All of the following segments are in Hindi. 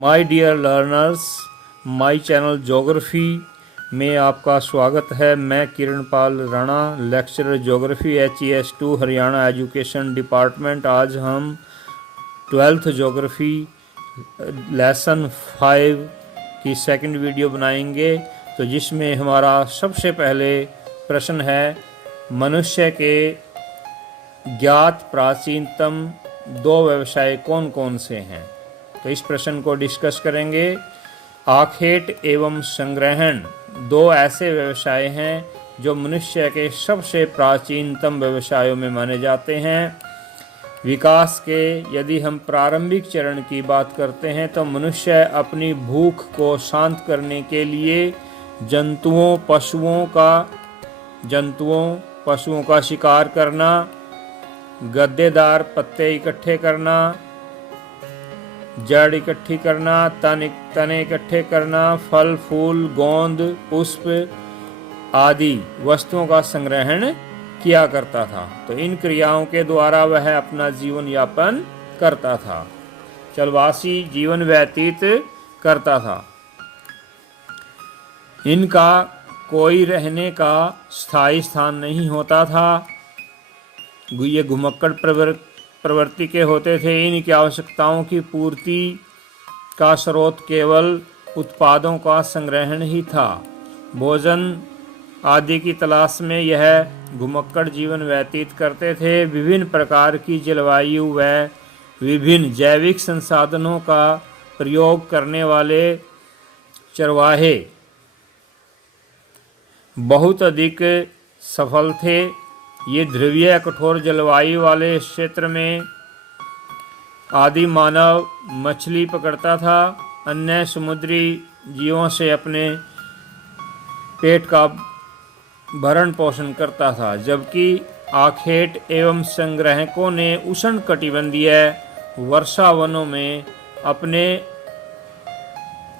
My dear learners, my channel geography में आपका स्वागत है। मैं Kiranpal Rana, lecturer geography HES2 Haryana education department. आज हम 12th ज्योग्राफी लेसन 5 की सेकंड वीडियो बनाएंगे, तो जिसमें हमारा सबसे पहले प्रश्न है, मनुष्य के ज्ञात प्राचीनतम 2 व्यवसाय कौन कौन से हैं। तो इस प्रश्न को डिस्कस करेंगे। आखेट एवं संग्रहण 2 ऐसे व्यवसाय हैं जो मनुष्य के सबसे प्राचीनतम व्यवसायों में माने जाते हैं। विकास के यदि हम प्रारंभिक चरण की बात करते हैं तो मनुष्य अपनी भूख को शांत करने के लिए जंतुओं पशुओं का शिकार करना, गद्देदार पत्ते इकट्ठे करना, जड़ इकट्ठी करना, तने इकट्ठे करना, फल फूल गोंद पुष्प आदि वस्तुओं का संग्रहण किया करता था। तो इन क्रियाओं के द्वारा वह अपना जीवन यापन करता था, चलवासी जीवन व्यतीत करता था। इनका कोई रहने का स्थायी स्थान नहीं होता था। ये घुमक्कड़ प्रवृत्ति के होते थे। इनकी आवश्यकताओं की पूर्ति का स्रोत केवल उत्पादों का संग्रहण ही था। भोजन आदि की तलाश में यह घुमक्कड़ जीवन व्यतीत करते थे। विभिन्न प्रकार की जलवायु व विभिन्न जैविक संसाधनों का प्रयोग करने वाले चरवाहे बहुत अधिक सफल थे। ये ध्रुवीय कठोर जलवायु वाले क्षेत्र में आदि मानव मछली पकड़ता था, अन्य समुद्री जीवों से अपने पेट का भरण पोषण करता था, जबकि आखेट एवं संग्रहकों ने उष्णकटिबंधीय वर्षा वनों में अपने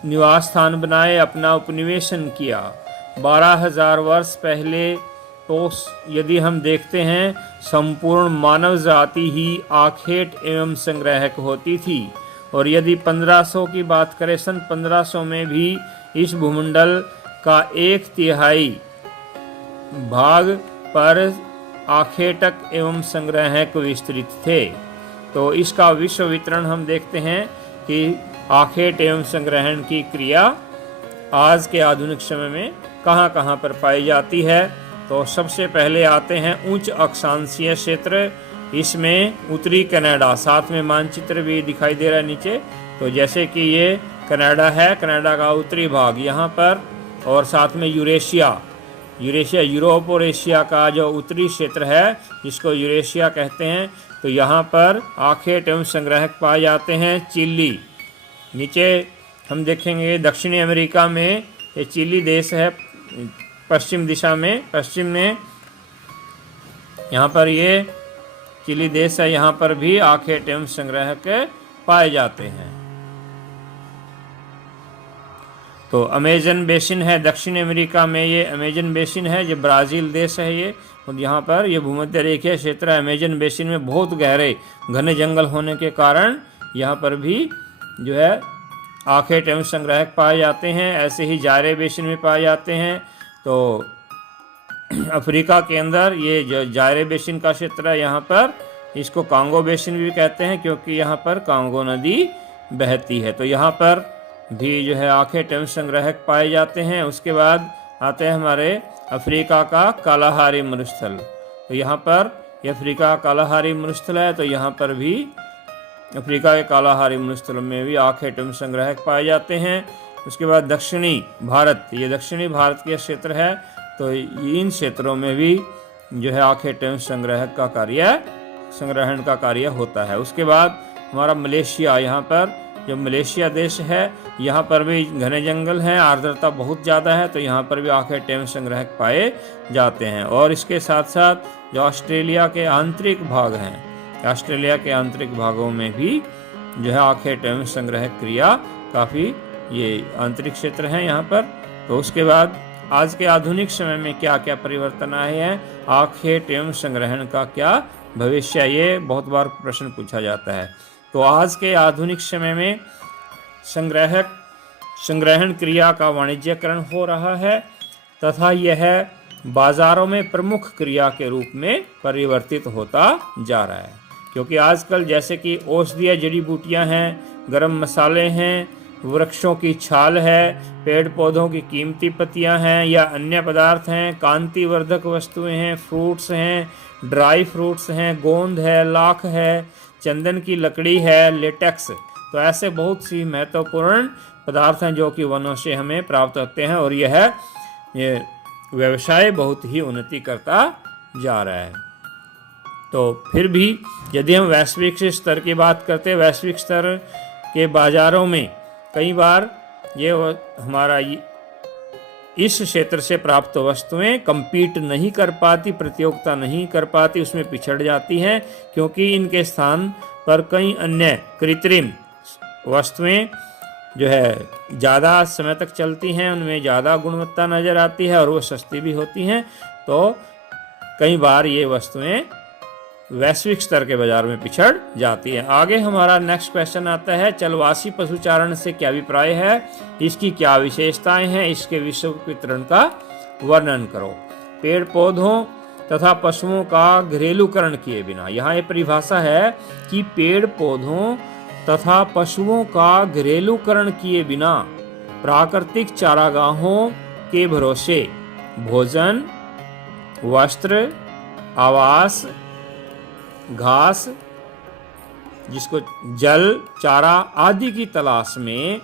निवास स्थान बनाए, अपना उपनिवेशन किया। 12,000 वर्ष पहले तो यदि हम देखते हैं, संपूर्ण मानव जाति ही आखेट एवं संग्रहक होती थी। और यदि 1500 की बात करें, सन 1500 में भी इस भूमंडल का 1/3 भाग पर आखेटक एवं संग्रहक विस्तृत थे। तो इसका विश्व वितरण हम देखते हैं कि आखेट एवं संग्रहण की क्रिया आज के आधुनिक समय में कहाँ कहाँ पर पाई जाती है। तो सबसे पहले आते हैं उच्च अक्षांशीय क्षेत्र। इसमें उत्तरी कनाडा, साथ में मानचित्र भी दिखाई दे रहा है नीचे। तो जैसे कि ये कनाडा है, कनाडा का उत्तरी भाग यहाँ पर, और साथ में यूरेशिया यूरोप और एशिया का जो उत्तरी क्षेत्र है, जिसको यूरेशिया कहते हैं। तो यहाँ पर आखेट एवं संग्रहक पाए जाते हैं। चिली, नीचे हम देखेंगे दक्षिणी अमेरिका में ये चिली देश है, पश्चिम दिशा में, पश्चिम में यहाँ पर ये चिली देश है। यहाँ पर भी आखेट एवं संग्रहक पाए जाते हैं। तो अमेजन बेसिन है दक्षिण अमेरिका में, ये अमेजन बेसिन है, जो ब्राज़ील देश है ये। और यहाँ पर ये भूमध्य रेखीय क्षेत्र है। अमेजन बेसिन में बहुत गहरे घने जंगल होने के कारण यहाँ पर भी जो है आखेट एवं संग्रहक पाए जाते हैं। ऐसे ही जायरे बेसिन में पाए जाते हैं। तो अफ्रीका के अंदर ये जो जायरे बेसिन का क्षेत्र है, यहाँ पर इसको कांगो बेसिन भी कहते हैं, क्योंकि यहाँ पर कांगो नदी बहती है। तो यहाँ पर भी जो है आखेट एवं संग्रहक पाए जाते हैं। उसके बाद आते हैं हमारे अफ्रीका का कालाहारी मरुस्थल। तो यहाँ पर ये अफ्रीका का कालाहारी मरुस्थल है। तो यहाँ पर भी अफ्रीका के कालाहारी मरुस्थल में भी आखेट एवं संग्रहक पाए जाते हैं। उसके बाद दक्षिणी भारत, ये दक्षिणी भारत के क्षेत्र है। तो इन क्षेत्रों में भी जो है आखेट एवं संग्रहण का कार्य होता है। उसके बाद हमारा मलेशिया, यहाँ पर जो मलेशिया देश है, यहाँ पर भी घने जंगल हैं, आर्द्रता बहुत ज़्यादा है। तो यहाँ पर भी आखेट एवं संग्रहक पाए जाते हैं। और इसके साथ साथ जो ऑस्ट्रेलिया के आंतरिक भाग हैं, ऑस्ट्रेलिया के आंतरिक भागों में भी जो है आखेट एवं संग्रहक क्रिया काफ़ी, ये आंतरिक क्षेत्र हैं यहाँ पर। तो उसके बाद आज के आधुनिक समय में क्या क्या परिवर्तन आए हैं, आखेट एवं संग्रहण का क्या भविष्य, ये बहुत बार प्रश्न पूछा जाता है। तो आज के आधुनिक समय में संग्रहण क्रिया का वाणिज्यकरण हो रहा है तथा यह बाजारों में प्रमुख क्रिया के रूप में परिवर्तित होता जा रहा है। क्योंकि आजकल जैसे कि औषधीय जड़ी बूटियां हैं, गरम मसाले हैं, वृक्षों की छाल है, पेड़ पौधों की कीमती पत्तियां हैं या अन्य पदार्थ हैं, कांतिवर्धक वस्तुएं हैं, फ्रूट्स हैं, ड्राई फ्रूट्स हैं, गोंद है, लाख है, चंदन की लकड़ी है, लेटेक्स, तो ऐसे बहुत सी महत्वपूर्ण पदार्थ हैं जो कि वनों से हमें प्राप्त होते हैं और ये व्यवसाय बहुत ही उन्नति करता जा रहा है। तो फिर भी यदि हम वैश्विक स्तर की बात करते हैं, वैश्विक स्तर के बाजारों में कई बार ये हमारा इस क्षेत्र से प्राप्त वस्तुएं कंपीट नहीं कर पाती, प्रतियोगिता नहीं कर पाती, उसमें पिछड़ जाती हैं, क्योंकि इनके स्थान पर कई अन्य कृत्रिम वस्तुएं जो है ज़्यादा समय तक चलती हैं, उनमें ज़्यादा गुणवत्ता नज़र आती है और वो सस्ती भी होती हैं। तो कई बार ये वस्तुएं वैश्विक स्तर के बाजार में पिछड़ जाती है। आगे हमारा नेक्स्ट क्वेश्चन आता है, चलवासी पशुचारण से क्या अभिप्राय है, इसकी क्या विशेषताएं हैं, इसके विश्व वितरण का वर्णन करो। पेड़ पौधों तथा पशुओं का घरेलूकरण किए बिना, यहाँ ये परिभाषा है कि पेड़ पौधों तथा पशुओं का घरेलूकरण किए बिना प्राकृतिक चारागाहों के भरोसे भोजन, वस्त्र, आवास, घास, जिसको जल, चारा आदि की तलाश में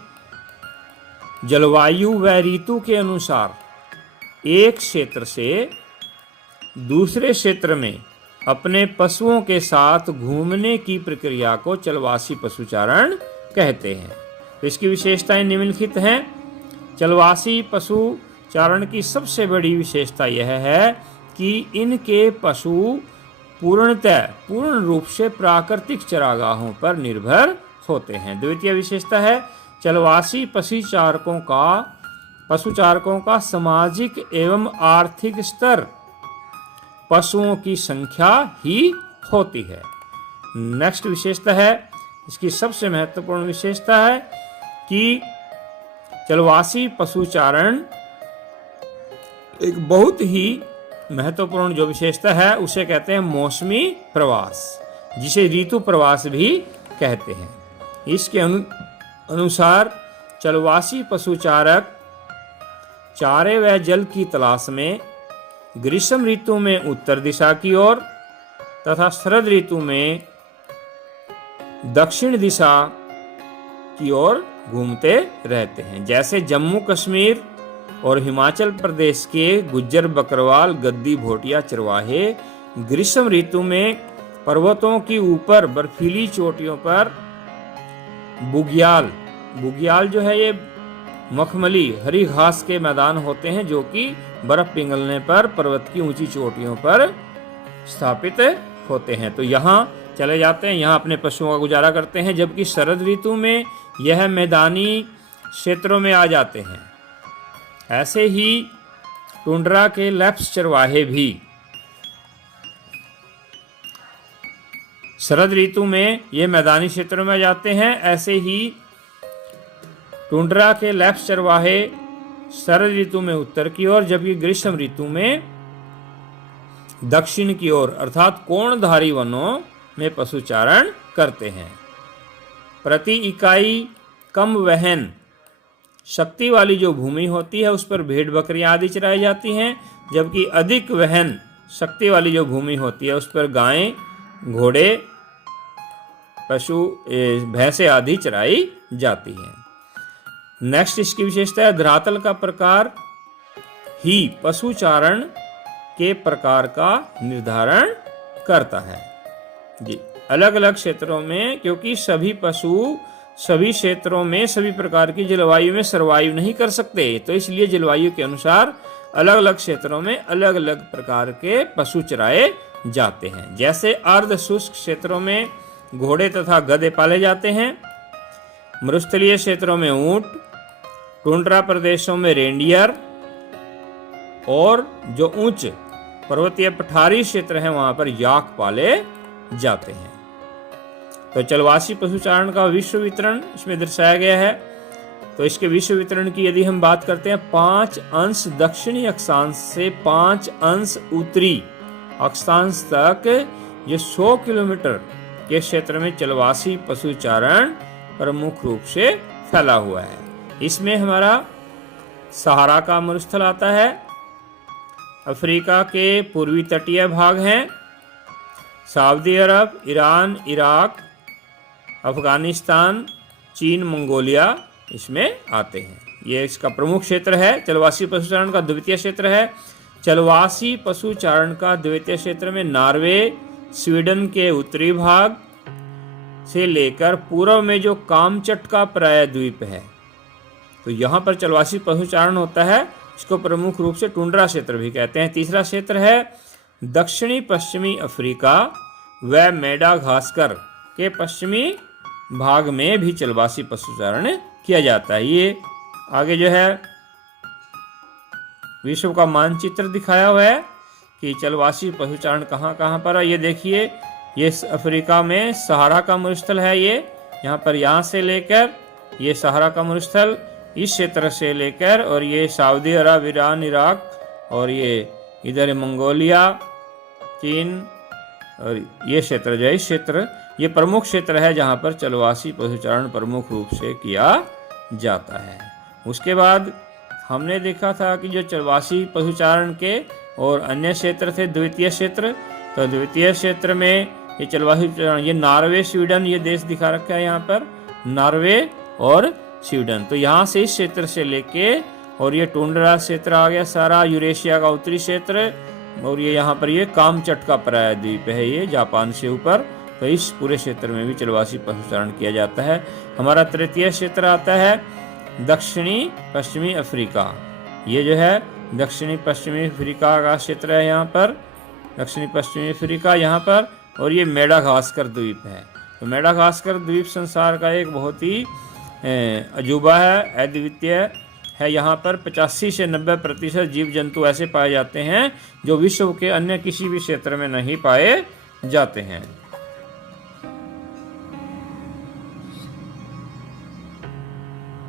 जलवायु व ऋतु के अनुसार एक क्षेत्र से दूसरे क्षेत्र में अपने पशुओं के साथ घूमने की प्रक्रिया को चलवासी पशुचारण कहते हैं। तो इसकी विशेषताएं निम्नलिखित हैं। चलवासी पशुचारण की सबसे बड़ी विशेषता यह है कि इनके पशु पूर्ण रूप से प्राकृतिक चरागाहों पर निर्भर होते हैं। द्वितीय विशेषता है, चलवासी पशुचारकों का सामाजिक एवं आर्थिक स्तर पशुओं की संख्या ही होती है। नेक्स्ट विशेषता है, इसकी सबसे महत्वपूर्ण विशेषता है कि चलवासी पशुचारण एक बहुत ही महत्वपूर्ण जो विशेषता है उसे कहते हैं मौसमी प्रवास, जिसे ऋतु प्रवास भी कहते हैं। इसके अनुसार चलवासी पशुचारक चारे व जल की तलाश में ग्रीष्म ऋतु में उत्तर दिशा की ओर तथा शरद ऋतु में दक्षिण दिशा की ओर घूमते रहते हैं। जैसे जम्मू कश्मीर और हिमाचल प्रदेश के गुज्जर बकरवाल गद्दी भोटिया चरवाहे ग्रीष्म ऋतु में पर्वतों की ऊपर बर्फीली चोटियों पर बुग्याल जो है ये मखमली हरी घास के मैदान होते हैं जो कि बर्फ पिघलने पर पर्वत की ऊंची चोटियों पर स्थापित होते हैं। तो यहाँ चले जाते हैं, यहाँ अपने पशुओं का गुजारा करते हैं। जबकि शरद ऋतु में यह मैदानी क्षेत्रों में आ जाते हैं। ऐसे ही टुंड्रा के लेप्स चरवाहे भी शरद ऋतु में ये मैदानी क्षेत्रों में जाते हैं। ऐसे ही टुंड्रा के लेप्स चरवाहे शरद ऋतु में उत्तर की ओर, जबकि ग्रीष्म ऋतु में दक्षिण की ओर अर्थात कोणधारी वनों में पशुचारण करते हैं। प्रति इकाई कम वहन शक्ति वाली जो भूमि होती है उस पर भेड़ बकरियां आदि चराई जाती हैं, जबकि अधिक वहन शक्ति वाली जो भूमि होती है उस पर गायें, घोड़े, पशु, भैंसें आदि चराई जाती हैं। नेक्स्ट इसकी विशेषता है, धरातल का प्रकार ही पशुचारण के प्रकार का निर्धारण करता है। जी, अलग अलग क्षेत्रों में, क्योंकि सभी पशु सभी क्षेत्रों में सभी प्रकार की जलवायु में सर्वाइव नहीं कर सकते, तो इसलिए जलवायु के अनुसार अलग अलग क्षेत्रों में अलग अलग प्रकार के पशु चराए जाते हैं। जैसे अर्ध शुष्क क्षेत्रों में घोड़े तथा गधे पाले जाते हैं, मरुस्थलीय क्षेत्रों में ऊंट, टुंड्रा प्रदेशों में रेंडियर और जो उच्च पर्वतीय पठारी क्षेत्र हैं वहां पर याक पाले जाते हैं। तो चलवासी पशुचारण का विश्व वितरण इसमें दर्शाया गया है। तो इसके विश्व वितरण की यदि हम बात करते हैं, 5 अंश दक्षिणी अक्षांश से 5 अंश उत्तरी अक्षांश तक ये 100 किलोमीटर के क्षेत्र में चलवासी पशुचारण प्रमुख रूप से फैला हुआ है। इसमें हमारा सहारा का मरुस्थल आता है, अफ्रीका के पूर्वी तटीय भाग हैं, सऊदी अरब, ईरान, इराक, अफगानिस्तान, चीन, मंगोलिया इसमें आते हैं। ये इसका प्रमुख क्षेत्र है। चलवासी पशुचारण का द्वितीय क्षेत्र है। चलवासी पशुचारण का द्वितीय क्षेत्र में नॉर्वे, स्वीडन के उत्तरी भाग से लेकर पूर्व में जो कामचटका प्रायद्वीप है, तो यहाँ पर चलवासी पशुचारण होता है। इसको प्रमुख रूप से टुंड्रा क्षेत्र भी कहते हैं। तीसरा क्षेत्र है दक्षिणी पश्चिमी अफ्रीका व मेडागास्कर के पश्चिमी भाग में भी चलवासी पशुचारण किया जाता है। ये आगे जो है विश्व का मानचित्र दिखाया हुआ है कि चलवासी पशुचारण कहाँ कहाँ पर है। ये देखिए, ये अफ्रीका में सहारा का मरुस्थल है। ये यहाँ पर, यहाँ से लेकर ये सहारा का मरुस्थल, इस क्षेत्र से लेकर, और ये सऊदी अरब, ईरान, इराक, और ये इधर मंगोलिया, चीन, और ये क्षेत्र जो है, इस क्षेत्र ये प्रमुख क्षेत्र है जहाँ पर चलवासी पशुचारण प्रमुख रूप से किया जाता है। उसके बाद हमने देखा था कि जो चलवासी पशुचारण के और अन्य क्षेत्र थे द्वितीय क्षेत्र, तो द्वितीय क्षेत्र में ये चलवासी, ये नॉर्वे, स्वीडन, ये देश दिखा रखा है यहाँ पर, नॉर्वे और स्वीडन। तो यहाँ से इस क्षेत्र से लेके, और ये टुंड्रा क्षेत्र आ गया सारा, यूरेशिया का उत्तरी क्षेत्र, और ये यहाँ पर ये कामचटका प्रायद्वीप है, ये जापान से ऊपर। तो इस पूरे क्षेत्र में भी चलवासी पशुचारण किया जाता है। हमारा तृतीय क्षेत्र आता है दक्षिणी पश्चिमी अफ्रीका। ये जो है दक्षिणी पश्चिमी अफ्रीका का क्षेत्र है यहाँ पर, दक्षिणी पश्चिमी अफ्रीका यहाँ पर, और ये मेडागास्कर द्वीप है। तो मेडागास्कर द्वीप संसार का एक बहुत ही अजूबा है, अद्वितीय है। यहाँ पर 85 से 90% जीव जंतु ऐसे पाए जाते हैं जो विश्व के अन्य किसी भी क्षेत्र में नहीं पाए जाते हैं।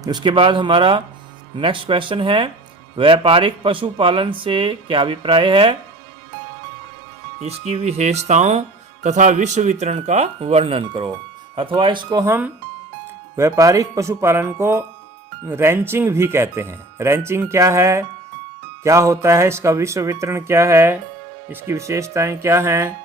उसके बाद हमारा नेक्स्ट क्वेश्चन है, व्यापारिक पशुपालन से क्या अभिप्राय है, इसकी विशेषताओं तथा विश्व वितरण का वर्णन करो। अथवा इसको हम व्यापारिक पशुपालन को रैंचिंग भी कहते हैं। रैंचिंग क्या है, क्या होता है, इसका विश्व वितरण क्या है, इसकी विशेषताएं क्या हैं,